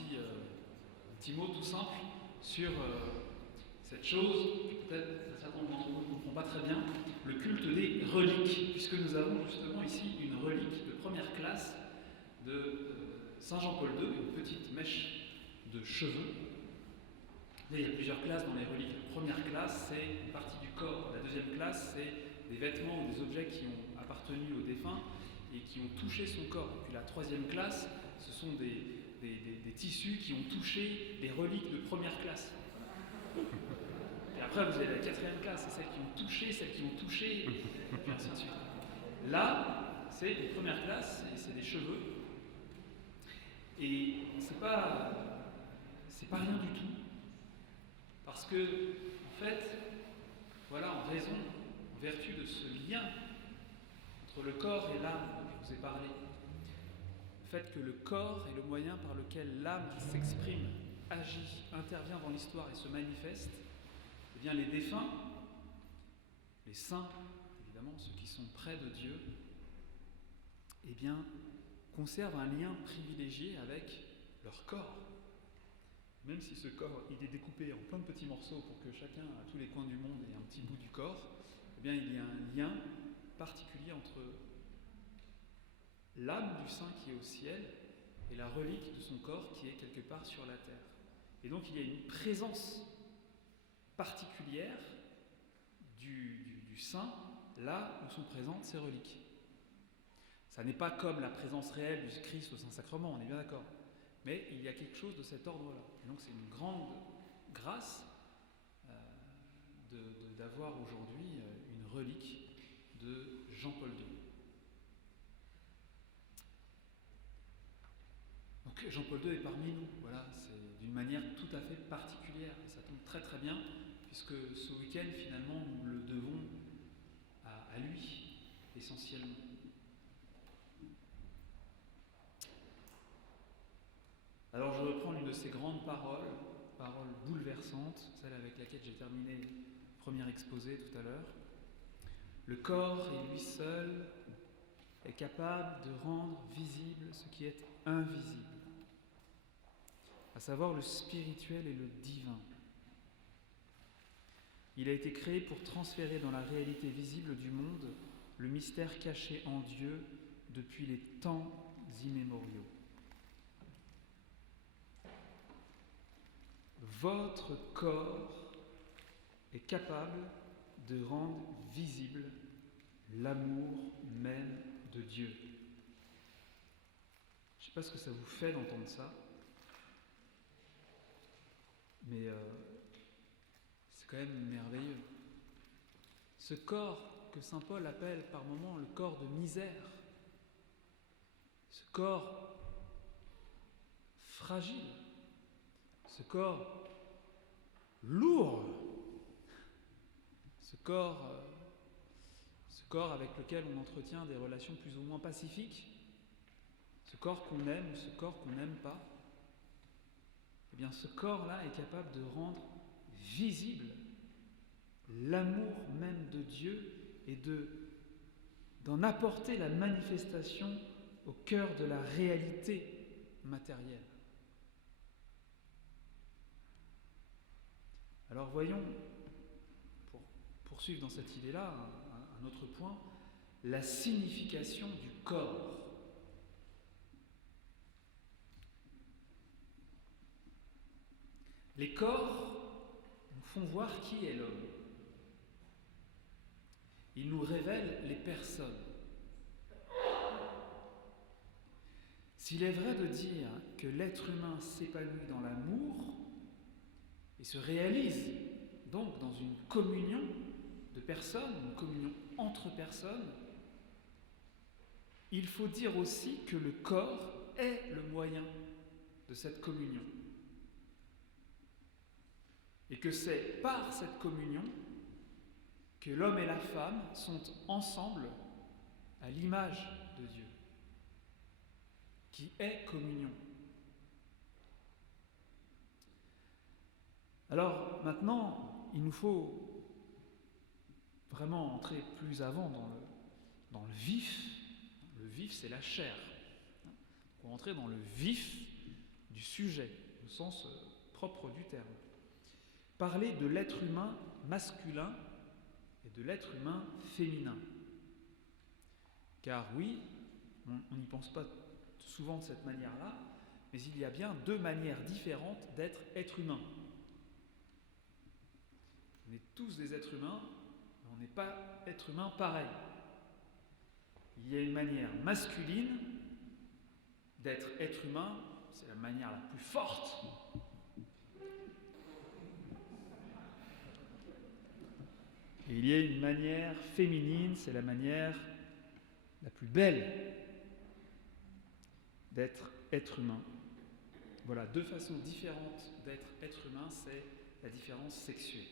un petit mot tout simple sur cette chose que peut-être certains d'entre vous ne comprennent pas très bien, le culte des reliques, puisque nous avons justement ici une relique de première classe de Saint Jean-Paul II, une petite mèche de cheveux. Il y a plusieurs classes dans les reliques. La première classe, c'est une partie du corps. La deuxième classe, c'est des vêtements ou des objets qui ont appartenu au défunt et qui ont touché son corps. Et puis la troisième classe, ce sont des tissus qui ont touché des reliques de première classe. Et après, vous avez la quatrième classe, c'est celles qui ont touché, celles qui ont touché, et puis ainsi de suite. Là, c'est les premières classes, et c'est des cheveux. Et c'est pas rien du tout. Parce que, en fait, voilà, en raison, en vertu de ce lien entre le corps et l'âme dont je vous ai parlé, le fait que le corps est le moyen par lequel l'âme qui s'exprime, agit, intervient dans l'histoire et se manifeste, eh bien les défunts, les saints, évidemment, ceux qui sont près de Dieu, eh bien, conservent un lien privilégié avec leur corps. Même si ce corps, il est découpé en plein de petits morceaux pour que chacun, à tous les coins du monde, ait un petit bout du corps, eh bien, il y a un lien particulier entre l'âme du saint qui est au ciel et la relique de son corps qui est quelque part sur la terre. Et donc, il y a une présence particulière du saint là où sont présentes ces reliques. Ça n'est pas comme la présence réelle du Christ au Saint-Sacrement, on est bien d'accord. Mais il y a quelque chose de cet ordre-là. Et donc c'est une grande grâce d'avoir aujourd'hui une relique de Jean-Paul II. Donc Jean-Paul II est parmi nous, voilà, c'est d'une manière tout à fait particulière. Et ça tombe très très bien, puisque ce week-end, finalement, nous le devons à lui, essentiellement. Alors je reprends l'une de ces grandes paroles bouleversantes, celle avec laquelle j'ai terminé le premier exposé tout à l'heure. Le corps et lui seul est capable de rendre visible ce qui est invisible, à savoir le spirituel et le divin. Il a été créé pour transférer dans la réalité visible du monde le mystère caché en Dieu depuis les temps immémoriaux. Votre corps est capable de rendre visible l'amour même de Dieu. Je ne sais pas ce que ça vous fait d'entendre ça, mais c'est quand même merveilleux. Ce corps que saint Paul appelle par moments le corps de misère, ce corps fragile, ce corps lourd, ce corps avec lequel on entretient des relations plus ou moins pacifiques, ce corps qu'on aime, ce corps qu'on n'aime pas, eh bien ce corps-là est capable de rendre visible l'amour même de Dieu et d'en apporter la manifestation au cœur de la réalité matérielle. Alors voyons, pour poursuivre dans cette idée-là, un autre point, la signification du corps. Les corps nous font voir qui est l'homme. Ils nous révèlent les personnes. S'il est vrai de dire que l'être humain s'épanouit dans l'amour et se réalise donc dans une communion de personnes, une communion entre personnes, il faut dire aussi que le corps est le moyen de cette communion. Et que c'est par cette communion que l'homme et la femme sont ensemble à l'image de Dieu, qui est communion. Alors maintenant, il nous faut vraiment entrer plus avant dans le vif. Le vif, c'est la chair. On va entrer dans le vif du sujet, au sens propre du terme. Parler de l'être humain masculin et de l'être humain féminin. Car oui, on n'y pense pas souvent de cette manière-là, mais il y a bien deux manières différentes d'être être humain. On est tous des êtres humains, mais on n'est pas être humain pareil. Il y a une manière masculine d'être être humain, c'est la manière la plus forte. Et il y a une manière féminine, c'est la manière la plus belle d'être être humain. Voilà, deux façons différentes d'être être humain, c'est la différence sexuée.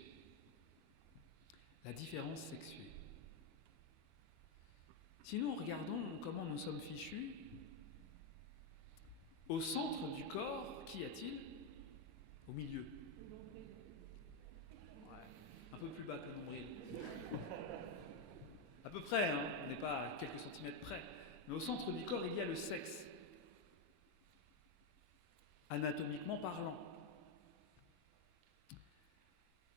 La différence sexuée. Sinon, regardons comment nous sommes fichus. Au centre du corps, qu'y a-t-il ? Au milieu. Ouais, un peu plus bas que le nombril. À peu près, hein, on n'est pas à quelques centimètres près. Mais au centre du corps, il y a le sexe. Anatomiquement parlant.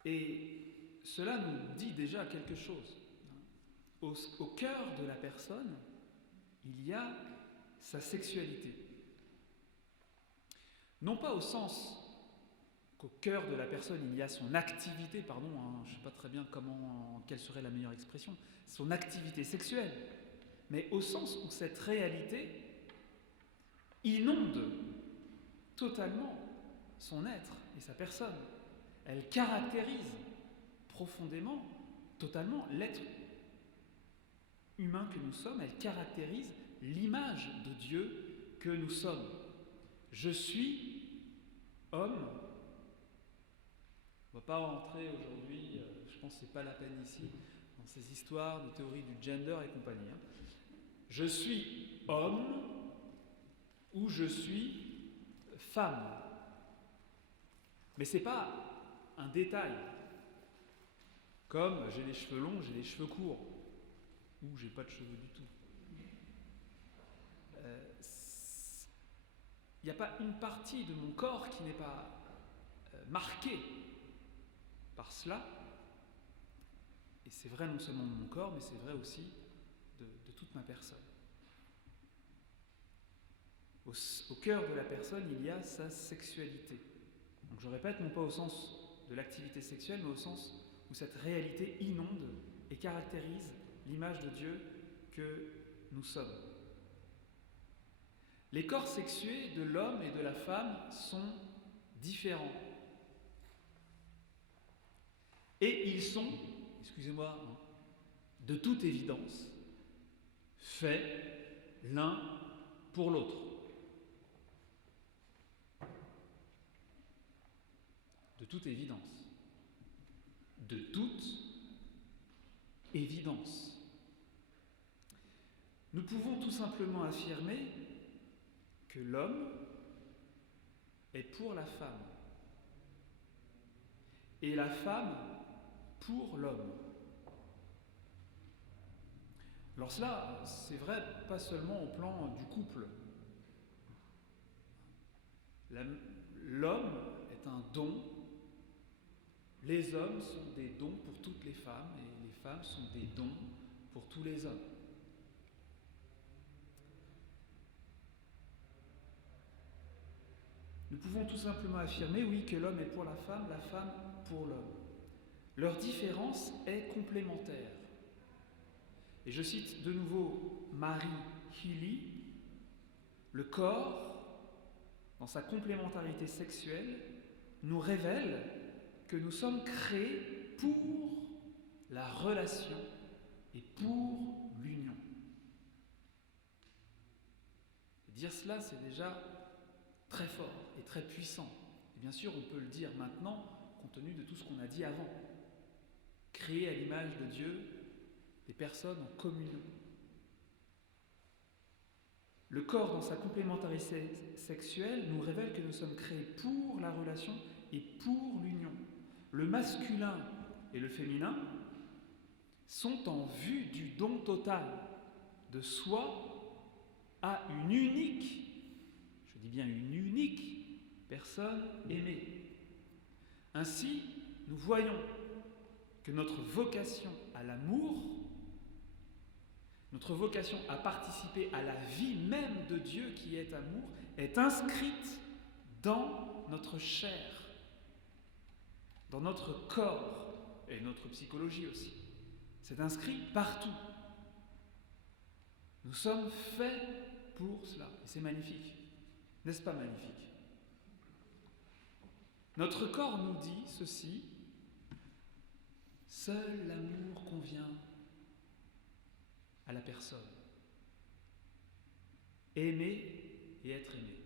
Et cela nous dit déjà quelque chose. Au cœur de la personne, il y a sa sexualité. Non pas au sens qu'au cœur de la personne, il y a son activité, je ne sais pas très bien quelle serait la meilleure expression, son activité sexuelle, mais au sens où cette réalité inonde totalement son être et sa personne. Elle caractérise profondément, totalement l'être humain que nous sommes, elle caractérise l'image de Dieu que nous sommes. Je suis homme. On ne va pas rentrer aujourd'hui, je pense que ce n'est pas la peine ici, dans ces histoires de théorie du gender et compagnie. Je suis homme ou je suis femme. Mais ce n'est pas un détail. Comme j'ai les cheveux longs, j'ai les cheveux courts. Ou j'ai pas de cheveux du tout. Il n'y a pas une partie de mon corps qui n'est pas marquée par cela. Et c'est vrai non seulement de mon corps, mais c'est vrai aussi de toute ma personne. Au cœur de la personne, il y a sa sexualité. Donc je répète, non pas au sens de l'activité sexuelle, mais au sens où cette réalité inonde et caractérise l'image de Dieu que nous sommes. Les corps sexués de l'homme et de la femme sont différents. Et ils sont, excusez-moi, de toute évidence, faits l'un pour l'autre. De toute évidence. De toute évidence. Nous pouvons tout simplement affirmer que l'homme est pour la femme et la femme pour l'homme. Alors cela, c'est vrai pas seulement au plan du couple. L'homme est un don. Les hommes sont des dons pour toutes les femmes et les femmes sont des dons pour tous les hommes. Nous pouvons tout simplement affirmer, oui, que l'homme est pour la femme pour l'homme. Leur différence est complémentaire. Et je cite de nouveau Marie Healy, le corps, dans sa complémentarité sexuelle, nous révèle que nous sommes créés pour la relation et pour l'union. Dire cela, c'est déjà très fort et très puissant. Et bien sûr, on peut le dire maintenant, compte tenu de tout ce qu'on a dit avant. Créer à l'image de Dieu des personnes en communion. Le corps, dans sa complémentarité sexuelle, nous révèle que nous sommes créés pour la relation et pour l'union. Le masculin et le féminin sont en vue du don total de soi à une unique, je dis bien une unique, personne aimée. Ainsi, nous voyons que notre vocation à l'amour, notre vocation à participer à la vie même de Dieu qui est amour, est inscrite dans notre chair, dans notre corps et notre psychologie aussi. C'est inscrit partout. Nous sommes faits pour cela. Et c'est magnifique. N'est-ce pas magnifique? Notre corps nous dit ceci: seul l'amour convient à la personne. Aimer et être aimé.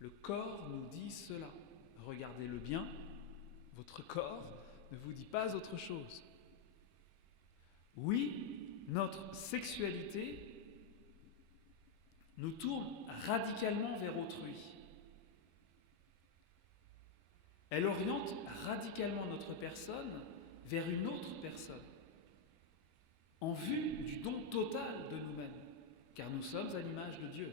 Le corps nous dit cela. Regardez-le bien. Votre corps ne vous dit pas autre chose. Oui, notre sexualité nous tourne radicalement vers autrui. Elle oriente radicalement notre personne vers une autre personne, en vue du don total de nous-mêmes, car nous sommes à l'image de Dieu.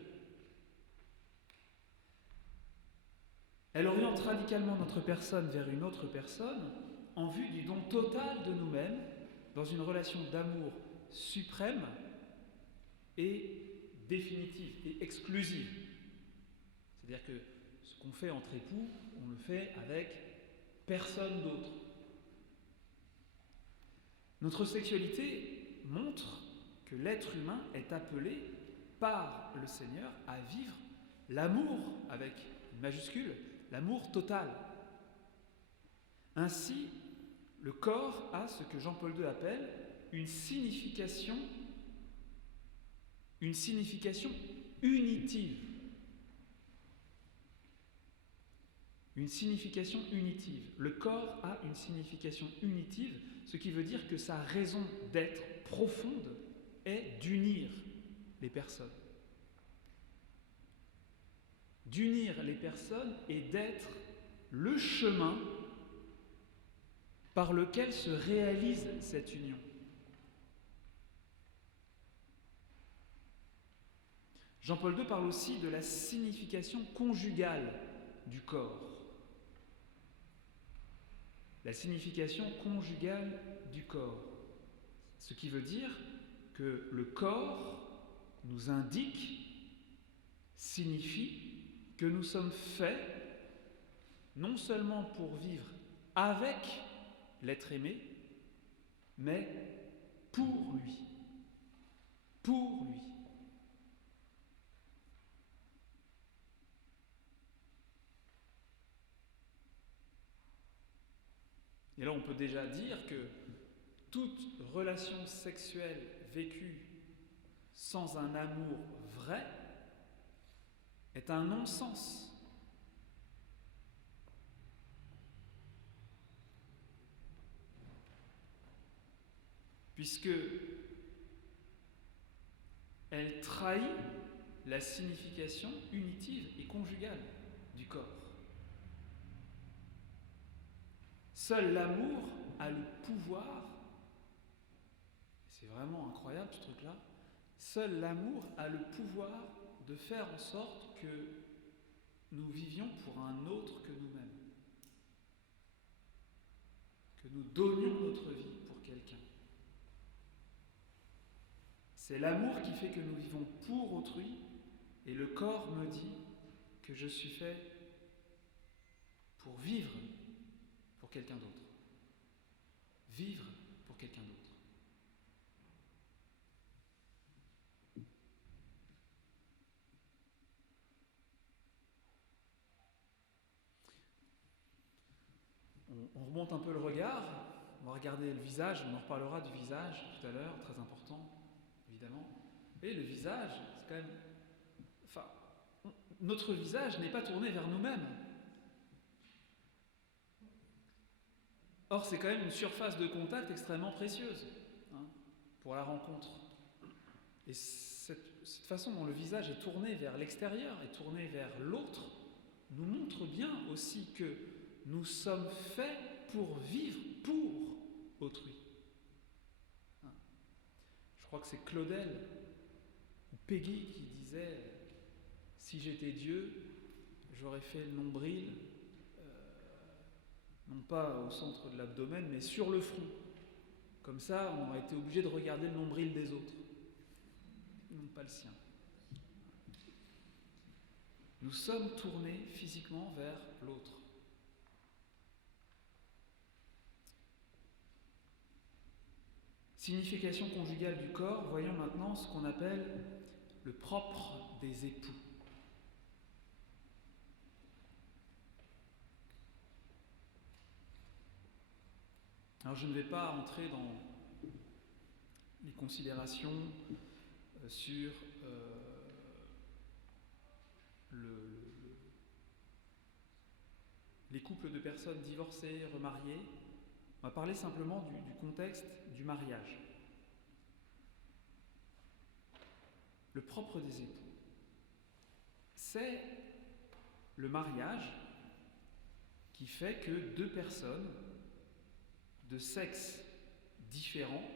Elle oriente radicalement notre personne vers une autre personne, en vue du don total de nous-mêmes, dans une relation d'amour suprême et définitive et exclusive. C'est-à-dire que ce qu'on fait entre époux, on le fait avec personne d'autre. Notre sexualité montre que l'être humain est appelé par le Seigneur à vivre l'amour avec une majuscule, l'amour total. Ainsi, le corps a ce que Jean-Paul II appelle une signification unitive. Une signification unitive. Le corps a une signification unitive, ce qui veut dire que sa raison d'être profonde est d'unir les personnes. D'unir les personnes et d'être le chemin par lequel se réalise cette union. Jean-Paul II parle aussi de la signification conjugale du corps. La signification conjugale du corps. Ce qui veut dire que le corps nous indique, signifie que nous sommes faits non seulement pour vivre avec l'être aimé, mais pour lui. Pour lui. Et là, on peut déjà dire que toute relation sexuelle vécue sans un amour vrai est un non-sens. Puisque elle trahit la signification unitive et conjugale du corps. Seul l'amour a le pouvoir, c'est vraiment incroyable ce truc-là, seul l'amour a le pouvoir de faire en sorte que nous vivions pour un autre que nous-mêmes. Que nous donnions notre vie pour quelqu'un. C'est l'amour qui fait que nous vivons pour autrui, et le corps me dit que je suis fait pour vivre pour quelqu'un d'autre. Vivre pour quelqu'un d'autre. On remonte un peu le regard, on va regarder le visage, on en reparlera du visage tout à l'heure, très important, évidemment. Et le visage, c'est quand même... Enfin, notre visage n'est pas tourné vers nous-mêmes. Or, c'est quand même une surface de contact extrêmement précieuse pour la rencontre. Et cette façon dont le visage est tourné vers l'extérieur, est tourné vers l'autre, nous montre bien aussi que nous sommes faits pour vivre pour autrui. Je crois que c'est Claudel ou Peggy qui disait « Si j'étais Dieu, j'aurais fait le nombril, non pas au centre de l'abdomen, mais sur le front. Comme ça, on aurait été obligé de regarder le nombril des autres, non pas le sien. Nous sommes tournés physiquement vers l'autre. Signification conjugale du corps, voyons maintenant ce qu'on appelle le propre des époux. Alors je ne vais pas entrer dans les considérations sur les couples de personnes divorcées, remariées. On va parler simplement du contexte du mariage. Le propre des époux, c'est le mariage qui fait que deux personnes de sexe différents,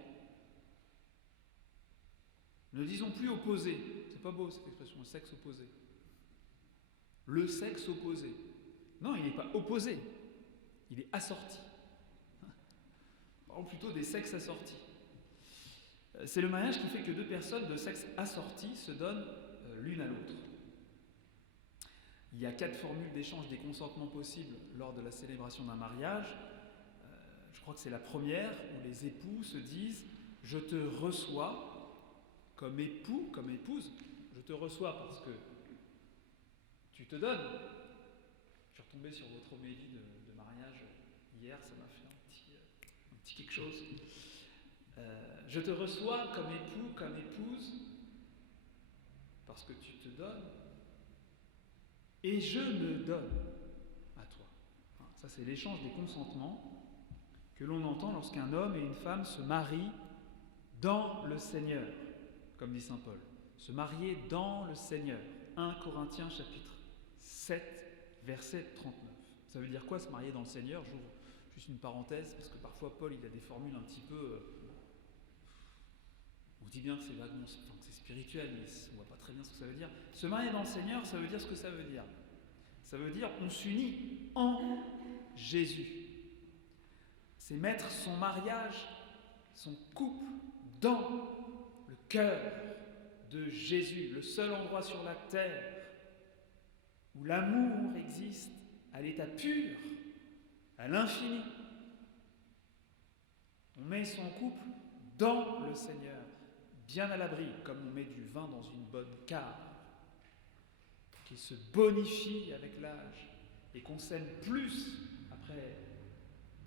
ne disons plus opposés, c'est pas beau cette expression, le sexe opposé. Le sexe opposé. Non, il n'est pas opposé, il est assorti. Parlons plutôt des sexes assortis. C'est le mariage qui fait que deux personnes de sexe assorti se donnent l'une à l'autre. Il y a 4 formules d'échange des consentements possibles lors de la célébration d'un mariage. Je crois que c'est la première où les époux se disent « je te reçois comme époux, comme épouse, je te reçois parce que tu te donnes ». Je suis retombé sur votre homélie de mariage hier, ça m'a fait un petit quelque chose. Je te reçois comme époux, comme épouse, parce que tu te donnes, et je me donne à toi. Ça, c'est l'échange des consentements que l'on entend lorsqu'un homme et une femme se marient dans le Seigneur, comme dit saint Paul. Se marier dans le Seigneur. 1 Corinthiens chapitre 7, verset 39. Ça veut dire quoi, se marier dans le Seigneur? J'ouvre juste une parenthèse, parce que parfois Paul, il a des formules un petit peu... on dit bien que c'est vaguement, que c'est spirituel, mais on ne voit pas très bien ce que ça veut dire. Se marier dans le Seigneur, ça veut dire ce que ça veut dire. Ça veut dire on s'unit en Jésus. C'est mettre son mariage, son couple, dans le cœur de Jésus, le seul endroit sur la terre où l'amour existe à l'état pur, à l'infini. On met son couple dans le Seigneur, bien à l'abri, comme on met du vin dans une bonne cave, qui se bonifie avec l'âge et qu'on s'aime plus après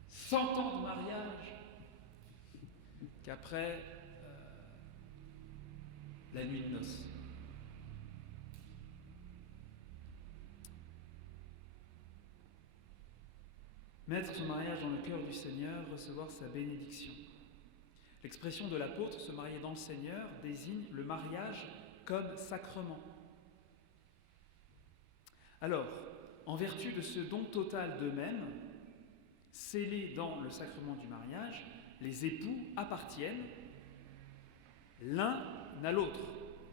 100 ans de mariage qu'après la nuit de noces. Mettre son mariage dans le cœur du Seigneur, recevoir sa bénédiction. L'expression de l'apôtre, se marier dans le Seigneur, désigne le mariage comme sacrement. Alors, en vertu de ce don total d'eux-mêmes, scellés dans le sacrement du mariage, les époux appartiennent l'un à l'autre.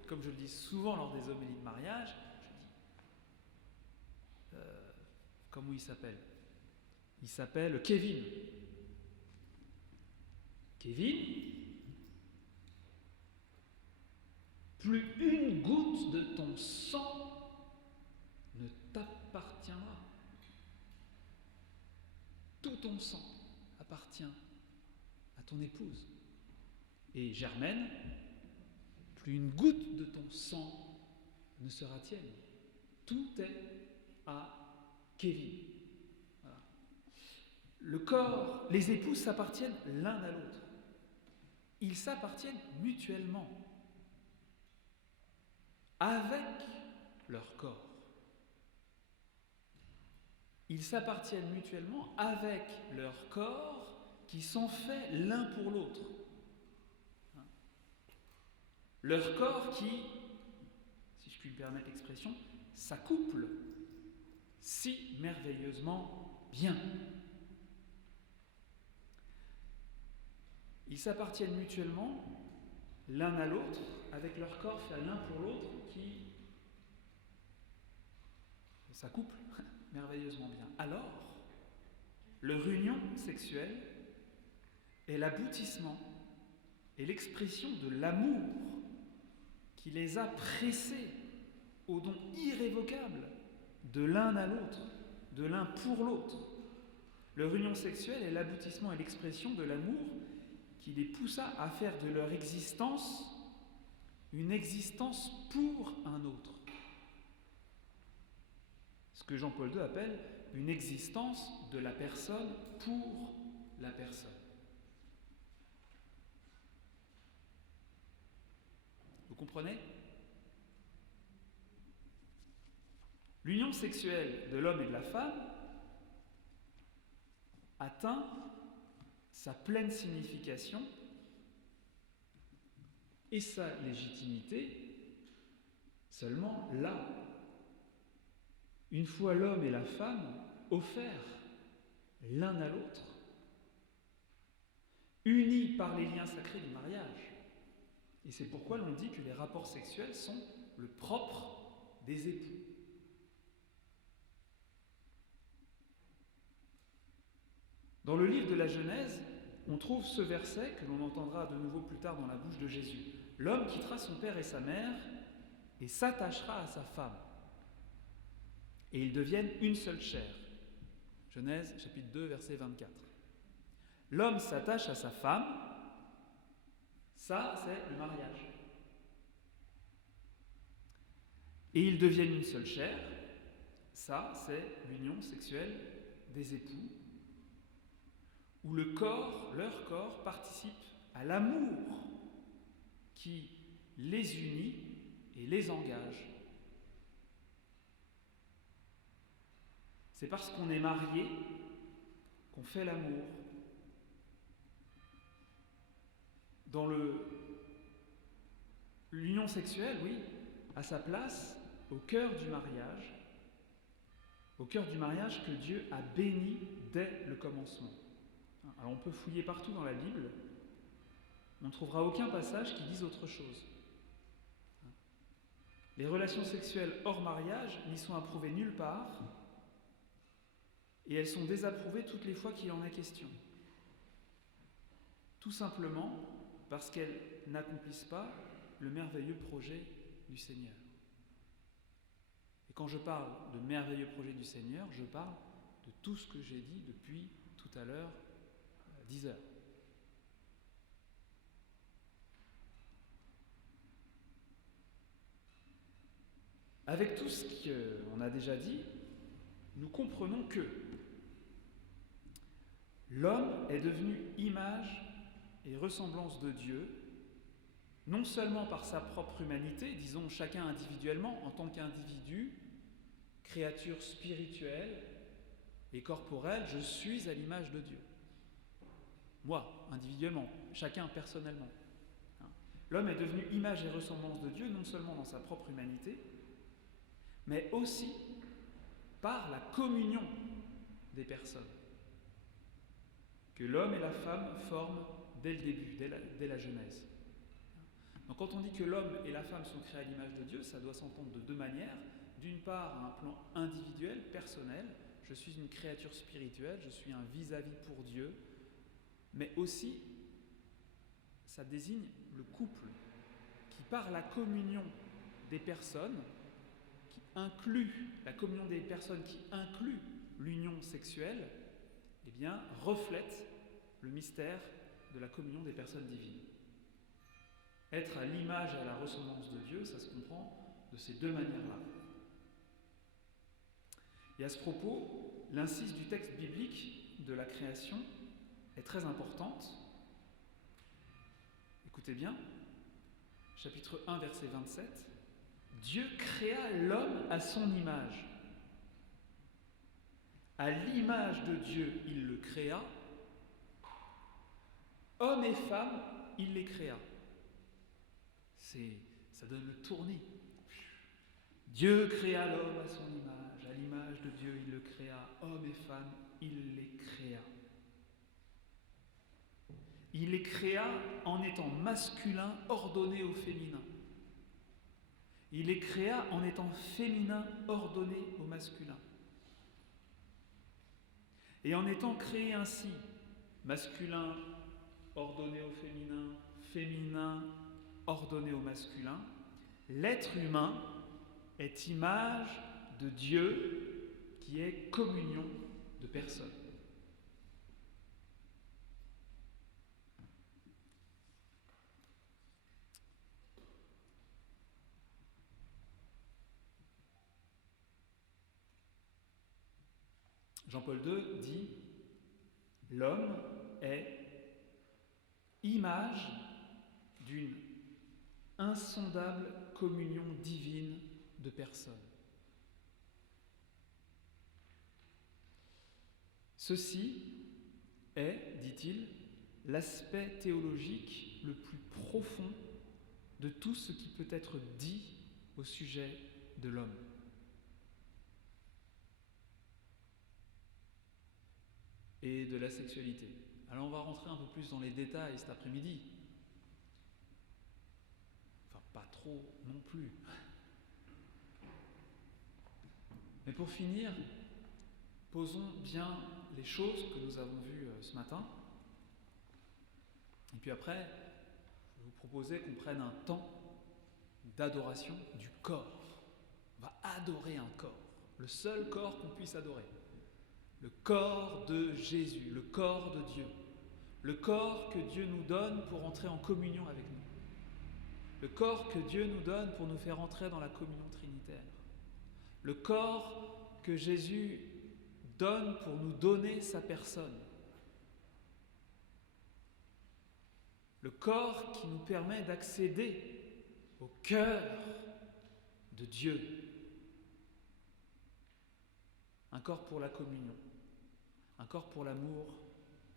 Comme je le dis souvent lors des homélies de mariage, je dis, comment il s'appelle? Il s'appelle Kevin. Kevin, plus une goutte de ton sang ne t'appartiendra. Tout ton sang appartient à ton épouse. Et Germaine, plus une goutte de ton sang ne sera tienne. Tout est à Kevin. Voilà. Le corps, les époux s'appartiennent l'un à l'autre. Ils s'appartiennent mutuellement avec leur corps. Ils s'appartiennent mutuellement avec leur corps qui sont faits l'un pour l'autre. Leur corps qui, si je puis me permettre l'expression, s'accouple si merveilleusement bien. Ils s'appartiennent mutuellement l'un à l'autre avec leur corps fait l'un pour l'autre qui ça couple merveilleusement bien. Alors, leur union sexuelle est l'aboutissement et l'expression de l'amour qui les a pressés au don irrévocable de l'un à l'autre, de l'un pour l'autre. Leur union sexuelle est l'aboutissement et l'expression de l'amour qui les poussa à faire de leur existence une existence pour un autre. Ce que Jean-Paul II appelle une existence de la personne pour la personne. Vous comprenez ? L'union sexuelle de l'homme et de la femme atteint sa pleine signification et sa légitimité seulement là, une fois l'homme et la femme offerts l'un à l'autre, unis par les liens sacrés du mariage. Et c'est pourquoi l'on dit que les rapports sexuels sont le propre des époux. Dans le livre de la Genèse, on trouve ce verset que l'on entendra de nouveau plus tard dans la bouche de Jésus. L'homme quittera son père et sa mère et s'attachera à sa femme. Et ils deviennent une seule chair. Genèse chapitre 2, verset 24. L'homme s'attache à sa femme, ça c'est le mariage. Et ils deviennent une seule chair, ça c'est l'union sexuelle des époux, où le corps, leur corps, participe à l'amour qui les unit et les engage. C'est parce qu'on est marié qu'on fait l'amour. Dans l'union sexuelle, oui, a sa place au cœur du mariage que Dieu a béni dès le commencement. Alors on peut fouiller partout dans la Bible, on ne trouvera aucun passage qui dise autre chose. Les relations sexuelles hors mariage n'y sont approuvées nulle part, et elles sont désapprouvées toutes les fois qu'il en est question. Tout simplement parce qu'elles n'accomplissent pas le merveilleux projet du Seigneur. Et quand je parle de merveilleux projet du Seigneur, je parle de tout ce que j'ai dit depuis tout à l'heure, 10 heures. Avec tout ce qu'on a déjà dit, nous comprenons que l'homme est devenu image et ressemblance de Dieu, non seulement par sa propre humanité, disons chacun individuellement, en tant qu'individu, créature spirituelle et corporelle, je suis à l'image de Dieu. Moi, individuellement, chacun personnellement. L'homme est devenu image et ressemblance de Dieu, non seulement dans sa propre humanité, mais aussi par la communion des personnes que l'homme et la femme forment dès le début, dès la Genèse. Donc quand on dit que l'homme et la femme sont créés à l'image de Dieu, ça doit s'entendre de deux manières. D'une part, à un plan individuel, personnel, je suis une créature spirituelle, je suis un vis-à-vis pour Dieu, mais aussi, ça désigne le couple qui, par la communion des personnes, qui inclut la communion des personnes qui inclut l'union sexuelle, eh bien, reflète le mystère de la communion des personnes divines. Être à l'image et à la ressemblance de Dieu, ça se comprend de ces deux manières-là. Et à ce propos, l'incise du texte biblique de la création est très importante. Écoutez bien, chapitre 1, verset 27. Dieu créa l'homme à son image. À l'image de Dieu, il le créa. Hommes et femmes, il les créa. Ça donne le tournis. Dieu créa l'homme à son image. À l'image de Dieu, il le créa. Hommes et femmes, il les créa. Il les créa en étant masculin, ordonné au féminin. Il les créa en étant féminin ordonné au masculin. Et en étant créé ainsi, masculin ordonné au féminin, féminin ordonné au masculin, l'être humain est image de Dieu qui est communion de personnes. Jean-Paul II dit « L'homme est image d'une insondable communion divine de personnes. Ceci est, dit-il, l'aspect théologique le plus profond de tout ce qui peut être dit au sujet de l'homme. » Et de la sexualité. Alors on va rentrer un peu plus dans les détails cet après-midi. Enfin, pas trop non plus. Mais pour finir, posons bien les choses que nous avons vues ce matin. Et puis après, je vais vous proposer qu'on prenne un temps d'adoration du corps. On va adorer un corps, le seul corps qu'on puisse adorer. Le corps de Jésus, le corps de Dieu, le corps que Dieu nous donne pour entrer en communion avec nous, le corps que Dieu nous donne pour nous faire entrer dans la communion trinitaire, le corps que Jésus donne pour nous donner sa personne, le corps qui nous permet d'accéder au cœur de Dieu, un corps pour la communion, un corps pour l'amour,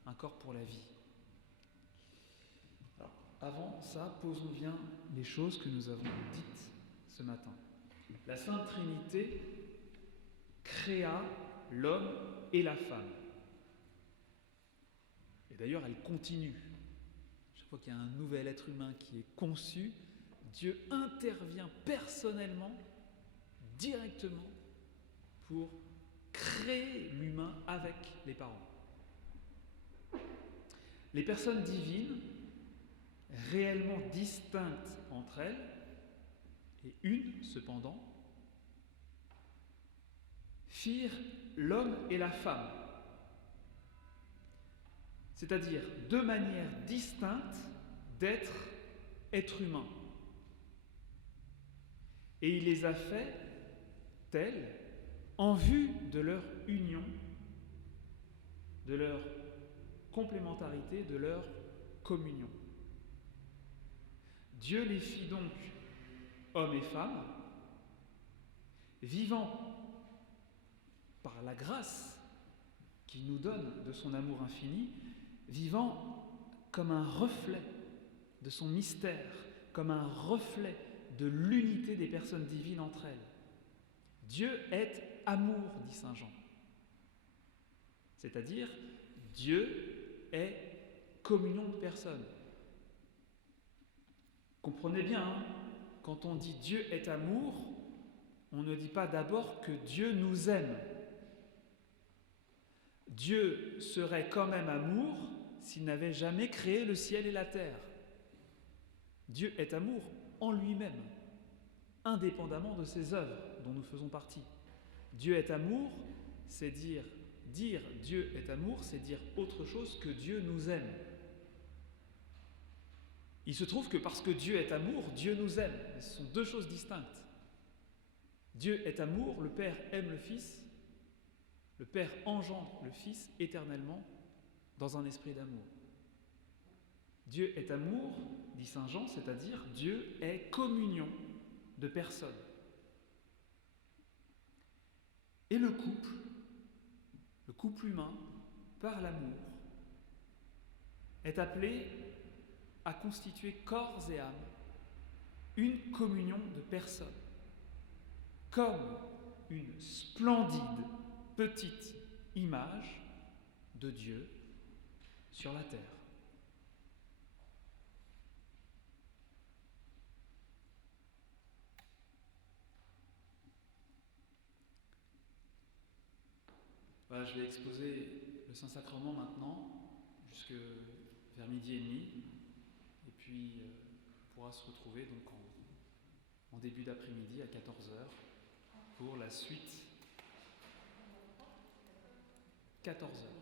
un corps pour la vie. Alors, avant ça, posons bien les choses que nous avons dites ce matin. La Sainte Trinité créa l'homme et la femme. Et d'ailleurs, elle continue. Chaque fois qu'il y a un nouvel être humain qui est conçu, Dieu intervient personnellement, directement, pour créer l'humain avec les parents. Les personnes divines, réellement distinctes entre elles, et une cependant, firent l'homme et la femme, c'est-à-dire deux manières distinctes d'être être humain. Et il les a fait telles en vue de leur union, de leur complémentarité, de leur communion. Dieu les fit donc hommes et femmes, vivant par la grâce qu'il nous donne de son amour infini, vivant comme un reflet de son mystère, comme un reflet de l'unité des personnes divines entre elles. Dieu est amour, dit saint Jean. C'est-à-dire, Dieu est communion de personnes. Comprenez bien, hein, quand on dit Dieu est amour, on ne dit pas d'abord que Dieu nous aime. Dieu serait quand même amour s'il n'avait jamais créé le ciel et la terre. Dieu est amour en lui-même, indépendamment de ses œuvres dont nous faisons partie. Dieu est amour, c'est dire Dieu est amour, c'est dire autre chose que Dieu nous aime. Il se trouve que parce que Dieu est amour, Dieu nous aime. Mais ce sont deux choses distinctes. Dieu est amour, le Père aime le Fils, le Père engendre le Fils éternellement dans un esprit d'amour. Dieu est amour, dit saint Jean, c'est-à-dire Dieu est communion de personnes. Et le couple humain, par l'amour, est appelé à constituer corps et âme une communion de personnes, comme une splendide petite image de Dieu sur la terre. Voilà, je vais exposer le Saint-Sacrement maintenant, jusque vers 12h30. Et puis, on pourra se retrouver donc en début d'après-midi à 14h pour la suite. 14h.